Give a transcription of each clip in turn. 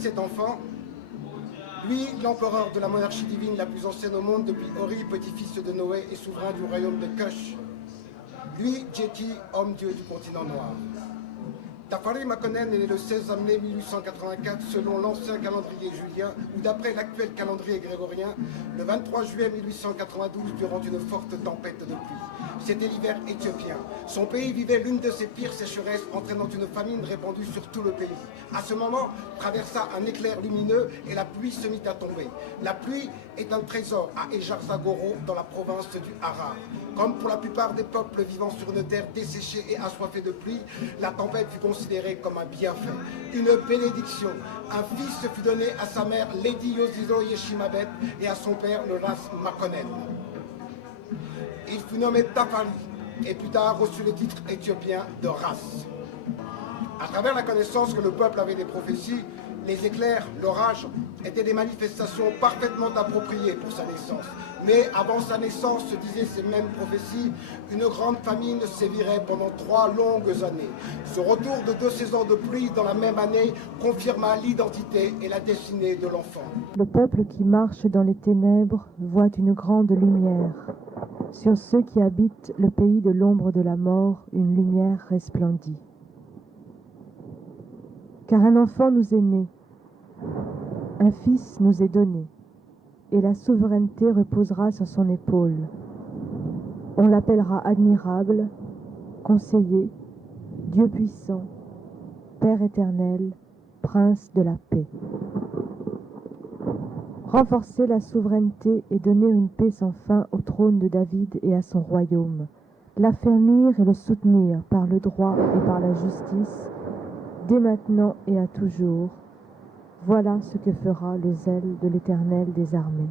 17 enfants. Lui, l'empereur de la monarchie divine la plus ancienne au monde depuis Ori, petit-fils de Noé et souverain du royaume de Kush. Lui, Djeki, homme-dieu du continent noir. Tafari Makonnen est né le 16 mai 1884 selon l'ancien calendrier julien ou d'après l'actuel calendrier grégorien, le 23 juillet 1892 durant une forte tempête de pluie. C'était l'hiver éthiopien. Son pays vivait l'une de ses pires sécheresses entraînant une famine répandue sur tout le pays. À ce moment, traversa un éclair lumineux et la pluie se mit à tomber. La pluie est un trésor à Ejarzagoro dans la province du Harar. Comme pour la plupart des peuples vivant sur une terre desséchée et assoiffée de pluie, la tempête fut considérée comme un bienfait, une bénédiction. Un fils fut donné à sa mère Lady Yoziro Yeshimabet et à son père le Ras Makonnen. Il fut nommé Tafari et plus tard reçut le titre éthiopien de Ras. À travers la connaissance que le peuple avait des prophéties, les éclairs, l'orage, étaient des manifestations parfaitement appropriées pour sa naissance. Mais avant sa naissance, se disaient ces mêmes prophéties, une grande famine sévirait pendant 3 longues années. Ce retour de 2 saisons de pluie dans la même année confirma l'identité et la destinée de l'enfant. Le peuple qui marche dans les ténèbres voit une grande lumière. Sur ceux qui habitent le pays de l'ombre de la mort, une lumière resplendit. Car un enfant nous est né, un fils nous est donné, et la souveraineté reposera sur son épaule. On l'appellera admirable, conseiller, Dieu puissant, Père éternel, Prince de la paix. Renforcer la souveraineté et donner une paix sans fin au trône de David et à son royaume, l'affermir et le soutenir par le droit et par la justice, dès maintenant et à toujours. Voilà ce que fera le zèle de l'Éternel des armées.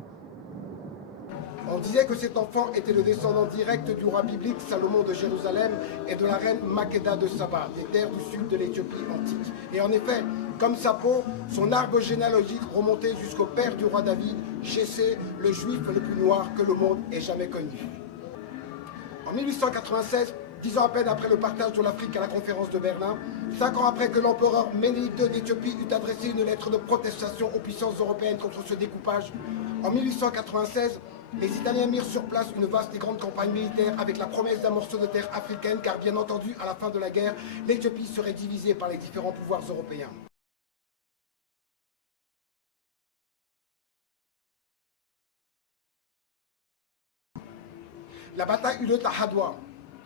On disait que cet enfant était le descendant direct du roi biblique Salomon de Jérusalem et de la reine Makeda de Saba, des terres du sud de l'Éthiopie antique. Et en effet, comme sa peau, son arbre généalogique remontait jusqu'au père du roi David, Jessé, le juif le plus noir que le monde ait jamais connu. En 1896, 10 ans à peine après le partage de l'Afrique à la conférence de Berlin, 5 ans après que l'empereur Ménélique II d'Éthiopie eut adressé une lettre de protestation aux puissances européennes contre ce découpage, en 1896, les Italiens mirent sur place une vaste et grande campagne militaire avec la promesse d'un morceau de terre africaine, car bien entendu, à la fin de la guerre, l'Éthiopie serait divisée par les différents pouvoirs européens. La bataille eut lieu à Hadwa.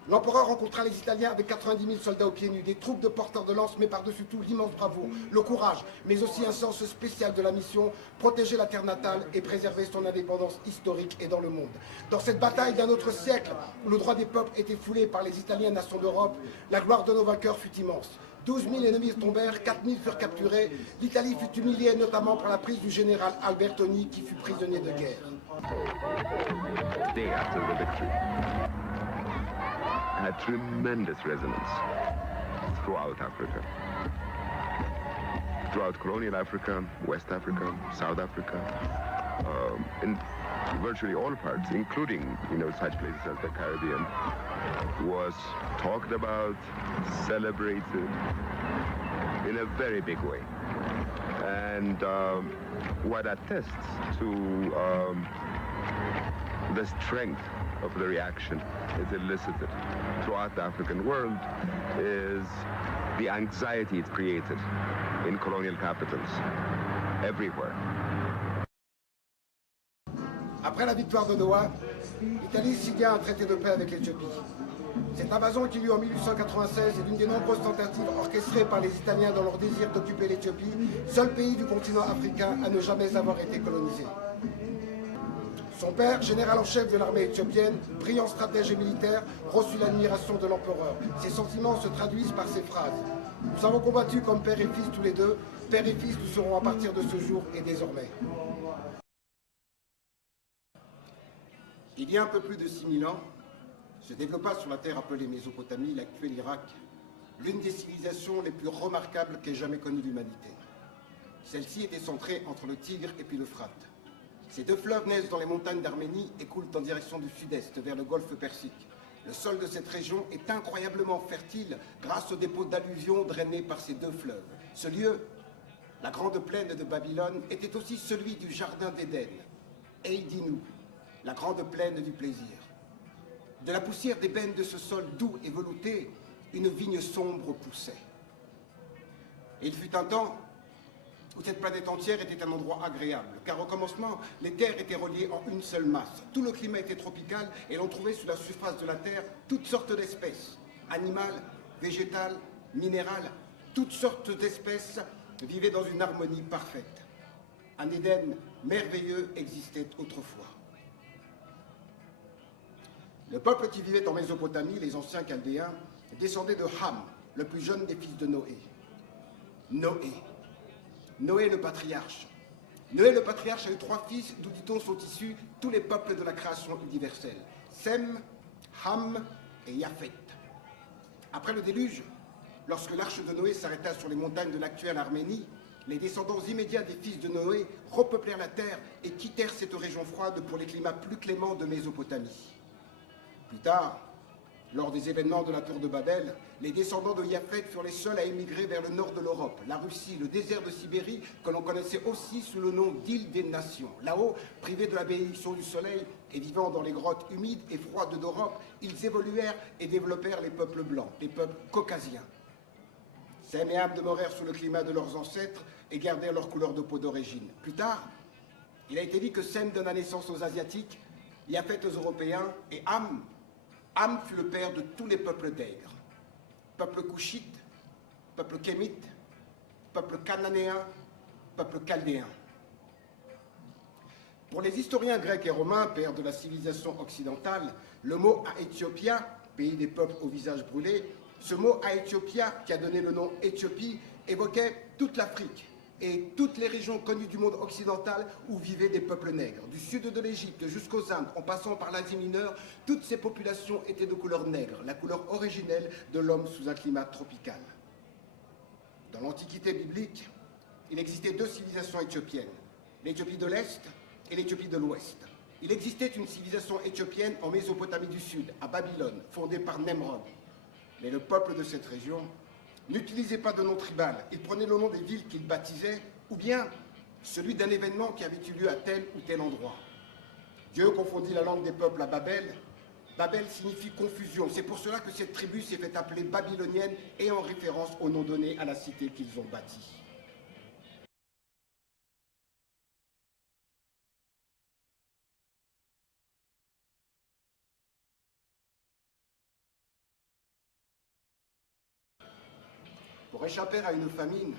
L'empereur rencontra les Italiens avec 90 000 soldats aux pieds nus, des troupes de porteurs de lance, mais par-dessus tout l'immense bravoure, le courage, mais aussi un sens spécial de la mission, protéger la terre natale et préserver son indépendance historique et dans le monde. Dans cette bataille d'un autre siècle, où le droit des peuples était foulé par les Italiens nations d'Europe, la gloire de nos vainqueurs fut immense. 12 000 ennemis tombèrent, 4 000 furent capturés. L'Italie fut humiliée notamment par la prise du général Albertoni qui fut prisonnier de guerre. Day after the victory had tremendous resonance throughout Africa. Throughout colonial Africa, West Africa, South Africa, in virtually all parts, including, such places as the Caribbean, was talked about, celebrated in a very big way. And what attests to the strength of the reaction is elicited throughout the African world is the anxiety it created in colonial capitals everywhere. Après la victoire de Doha, l'Italie signa un traité de paix avec l'Éthiopie. Cette invasion qui eut lieu en 1896 est l'une des nombreuses tentatives orchestrées par les Italiens dans leur désir d'occuper l'Éthiopie, seul pays du continent africain à ne jamais avoir été colonisé. Son père, général en chef de l'armée éthiopienne, brillant stratège et militaire, reçut l'admiration de l'empereur. Ses sentiments se traduisent par ces phrases. « Nous avons combattu comme père et fils tous les deux. Père et fils nous serons à partir de ce jour et désormais. » Il y a un peu plus de 6000 ans, se développa sur la terre appelée Mésopotamie, l'actuel Irak, l'une des civilisations les plus remarquables qu'ait jamais connue l'humanité. Celle-ci était centrée entre le Tigre et puis l'Euphrate. Ces deux fleuves naissent dans les montagnes d'Arménie et coulent en direction du sud-est, vers le golfe Persique. Le sol de cette région est incroyablement fertile grâce aux dépôts d'alluvions drainés par ces deux fleuves. Ce lieu la grande plaine de Babylone, était aussi celui du jardin d'Éden, Eidinu, la grande plaine du plaisir. De la poussière d'ébène de ce sol doux et velouté, une vigne sombre poussait. Et il fut un temps où cette planète entière était un endroit agréable, car au commencement, les terres étaient reliées en une seule masse. Tout le climat était tropical et l'on trouvait sous la surface de la Terre toutes sortes d'espèces, animales, végétales, minérales, toutes sortes d'espèces vivaient dans une harmonie parfaite. Un Éden merveilleux existait autrefois. Le peuple qui vivait en Mésopotamie, les anciens Chaldéens, descendait de Ham, le plus jeune des fils de Noé. Noé le patriarche. Noé le patriarche a eu 3 fils, d'où dit-on sont issus tous les peuples de la création universelle. Sem, Ham et Japhet. Après le déluge, lorsque l'arche de Noé s'arrêta sur les montagnes de l'actuelle Arménie, les descendants immédiats des fils de Noé repeuplèrent la terre et quittèrent cette région froide pour les climats plus cléments de Mésopotamie. Plus tard, lors des événements de la tour de Babel, les descendants de Japhet furent les seuls à émigrer vers le nord de l'Europe, la Russie, le désert de Sibérie, que l'on connaissait aussi sous le nom d'île des nations. Là-haut, privés de la bénédiction du soleil et vivant dans les grottes humides et froides d'Europe, ils évoluèrent et développèrent les peuples blancs, les peuples caucasiens. Sem et Ham demeurèrent sous le climat de leurs ancêtres et gardèrent leur couleur de peau d'origine. Plus tard, il a été dit que Sem donna naissance aux Asiatiques, Japhet aux Européens et Ham fut le père de tous les peuples d'Aigre. Peuple couchite, peuple kémite, peuple cananéen, peuple chaldéen. Pour les historiens grecs et romains, pères de la civilisation occidentale, le mot Aéthiopia, pays des peuples au visage brûlé, ce mot Aéthiopia, qui a donné le nom Éthiopie, évoquait toute l'Afrique et toutes les régions connues du monde occidental où vivaient des peuples nègres. Du sud de l'Égypte jusqu'aux Indes, en passant par l'Asie mineure, toutes ces populations étaient de couleur nègre, la couleur originelle de l'homme sous un climat tropical. Dans l'Antiquité biblique, il existait 2 civilisations éthiopiennes, l'Éthiopie de l'Est et l'Éthiopie de l'Ouest. Il existait une civilisation éthiopienne en Mésopotamie du Sud, à Babylone, fondée par Nemrod. Mais le peuple de cette région n'utilisait pas de nom tribal, il prenait le nom des villes qu'il baptisait, ou bien celui d'un événement qui avait eu lieu à tel ou tel endroit. Dieu confondit la langue des peuples à Babel. Babel signifie confusion, c'est pour cela que cette tribu s'est fait appeler babylonienne et en référence au nom donné à la cité qu'ils ont bâtie. Pour échapper à une famine,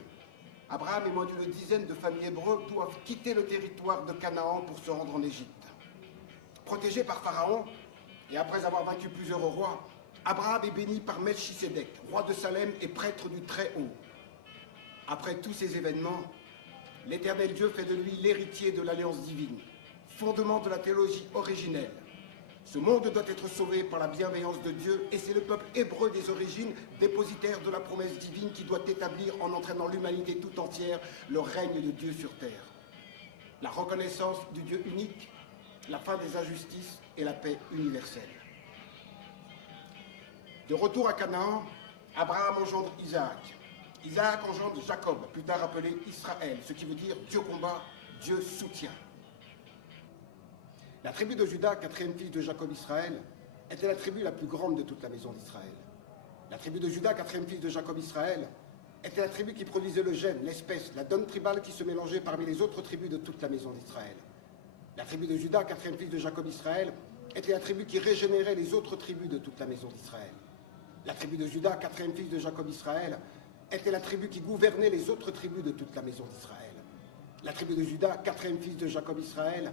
Abraham et moins d'une dizaine de familles hébreux doivent quitter le territoire de Canaan pour se rendre en Égypte. Protégé par Pharaon, et après avoir vaincu plusieurs rois, Abraham est béni par Melchisédek, roi de Salem et prêtre du Très-Haut. Après tous ces événements, l'Éternel Dieu fait de lui l'héritier de l'alliance divine, fondement de la théologie originelle. Ce monde doit être sauvé par la bienveillance de Dieu et c'est le peuple hébreu des origines, dépositaire de la promesse divine qui doit établir en entraînant l'humanité tout entière le règne de Dieu sur terre. La reconnaissance du Dieu unique, la fin des injustices et la paix universelle. De retour à Canaan, Abraham engendre Isaac. Isaac engendre Jacob, plus tard appelé Israël, ce qui veut dire Dieu combat, Dieu soutient. La tribu de Juda, 4e fils de Jacob Israël, était la tribu la plus grande de toute la maison d'Israël. La tribu de Juda, 4e fils de Jacob Israël, était la tribu qui produisait le gène, l'espèce, la donne tribale qui se mélangeait parmi les autres tribus de toute la maison d'Israël. La tribu de Juda, 4e fils de Jacob Israël, était la tribu qui régénérait les autres tribus de toute la maison d'Israël. La tribu de Juda, 4e fils de Jacob Israël, était la tribu qui gouvernait les autres tribus de toute la maison d'Israël. La tribu de Juda, 4e fils de Jacob Israël,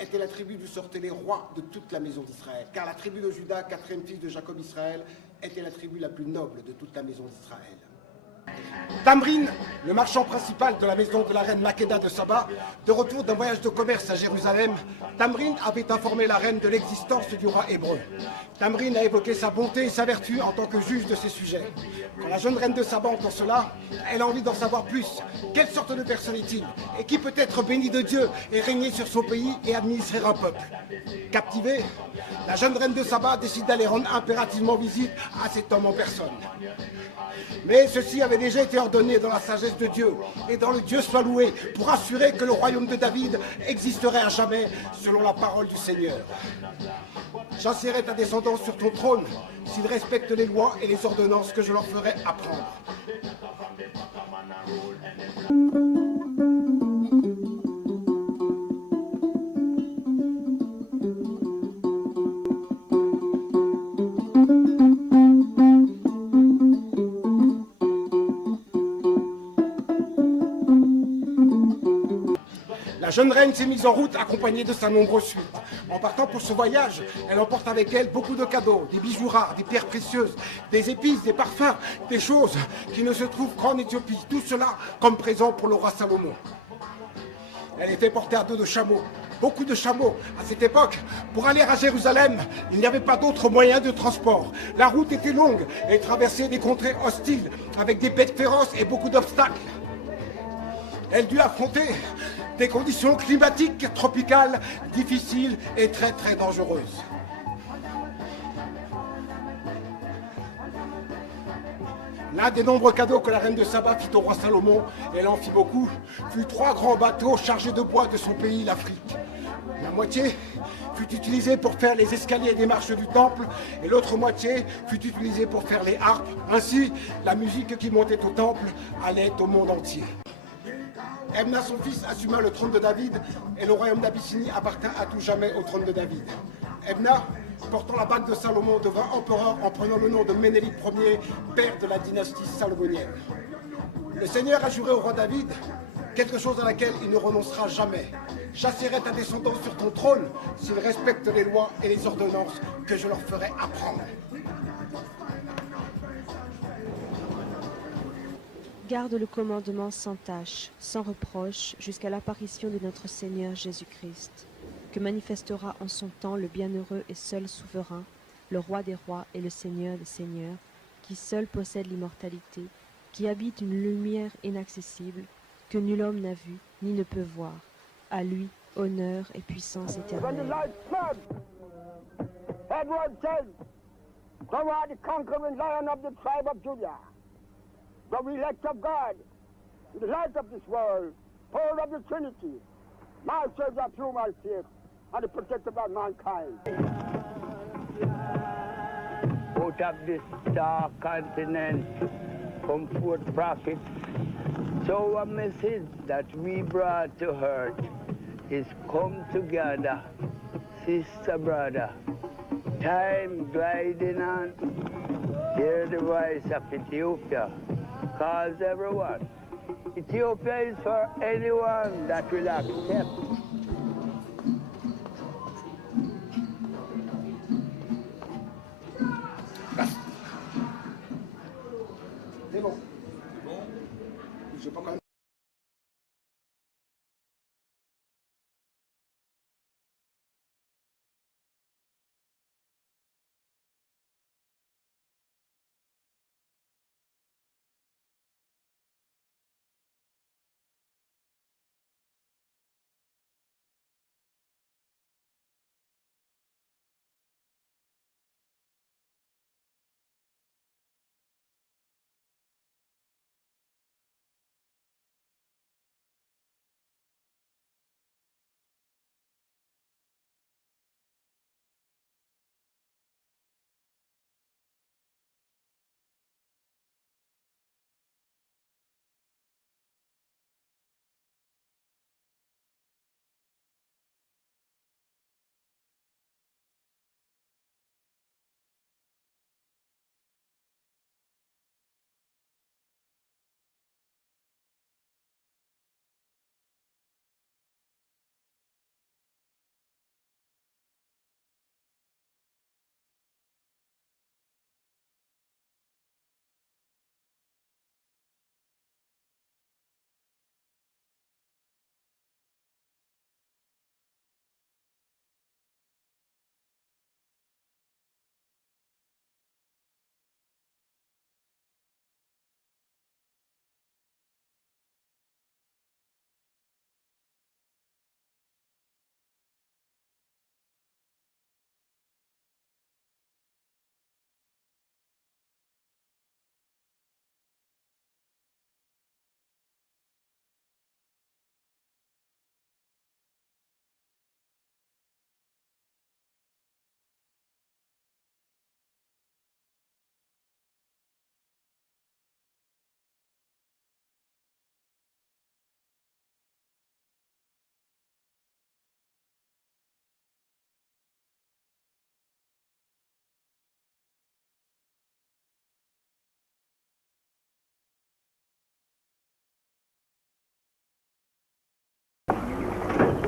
était la tribu d'où sortaient les rois de toute la maison d'Israël, car la tribu de Juda, 4e fils de Jacob Israël, était la tribu la plus noble de toute la maison d'Israël. Tamrin, le marchand principal de la maison de la reine Makeda de Saba, de retour d'un voyage de commerce à Jérusalem, Tamrin avait informé la reine de l'existence du roi hébreu. Tamrin a évoqué sa bonté et sa vertu en tant que juge de ses sujets. Quand la jeune reine de Saba entend cela, elle a envie d'en savoir plus. Quelle sorte de personne est-il? Et qui peut être béni de Dieu et régner sur son pays et administrer un peuple? Captivée, la jeune reine de Saba décide d'aller rendre impérativement visite à cet homme en personne. Mais ceci avait avait déjà été ordonné dans la sagesse de Dieu et dans le Dieu soit loué pour assurer que le royaume de David existerait à jamais selon la parole du Seigneur. J'assierai ta descendance sur ton trône s'ils respectent les lois et les ordonnances que je leur ferai apprendre. La jeune reine s'est mise en route accompagnée de sa nombreuse suite. En partant pour ce voyage, elle emporte avec elle beaucoup de cadeaux, des bijoux rares, des pierres précieuses, des épices, des parfums, des choses qui ne se trouvent qu'en Éthiopie. Tout cela comme présent pour le roi Salomon. Elle est fait porter à dos de chameaux, beaucoup de chameaux. À cette époque, pour aller à Jérusalem, il n'y avait pas d'autre moyen de transport. La route était longue et traversait des contrées hostiles avec des bêtes féroces et beaucoup d'obstacles. Elle dut affronter des conditions climatiques tropicales difficiles et très dangereuses. L'un des nombreux cadeaux que la reine de Saba fit au roi Salomon, et elle en fit beaucoup, fut 3 grands bateaux chargés de bois de son pays, l'Afrique. La moitié fut utilisée pour faire les escaliers des marches du temple, et l'autre moitié fut utilisée pour faire les harpes. Ainsi, la musique qui montait au temple allait au monde entier. Ebna, son fils, assuma le trône de David et le royaume d'Abyssinie appartint à tout jamais au trône de David. Ebna, portant la bague de Salomon, devint empereur en prenant le nom de Ménélique Ier, père de la dynastie salomonienne. Le Seigneur a juré au roi David quelque chose à laquelle il ne renoncera jamais. J'assierai ta descendance sur ton trône s'ils respectent les lois et les ordonnances que je leur ferai apprendre. Garde le commandement sans tâche, sans reproche, jusqu'à l'apparition de notre Seigneur Jésus-Christ, que manifestera en son temps le bienheureux et seul souverain, le roi des rois et le Seigneur des seigneurs, qui seul possède l'immortalité, qui habite une lumière inaccessible, que nul homme n'a vue ni ne peut voir. À lui, honneur et puissance éternelle. Edward said, "Thou art the conquering lion of the tribe of Judah, the elect of God, the light of this world, hold of the Trinity, masters of human faith, and the protector of mankind." Out of this dark continent come forth prophets. So a message that we brought to earth is come together, sister, brother. Time gliding on. Hear the voice of Ethiopia. Calls everyone. Ethiopia is for anyone that will accept. C'est bon. Je sais pas quand même.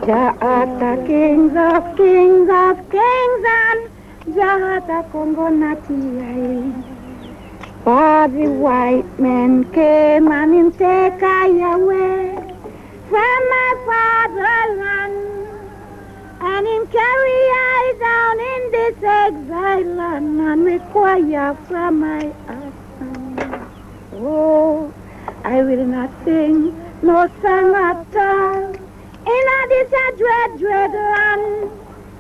Jah art the kings of kings and Jah art the Congo Nati. For the white men came and him take I away from my fatherland, and him carry I down in this exile land and require from my husband. Oh, I will not sing no song at all in this dread land.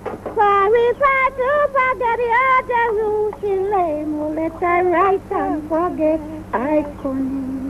For if I do forget the other Jerusalem, let I write and forget I come.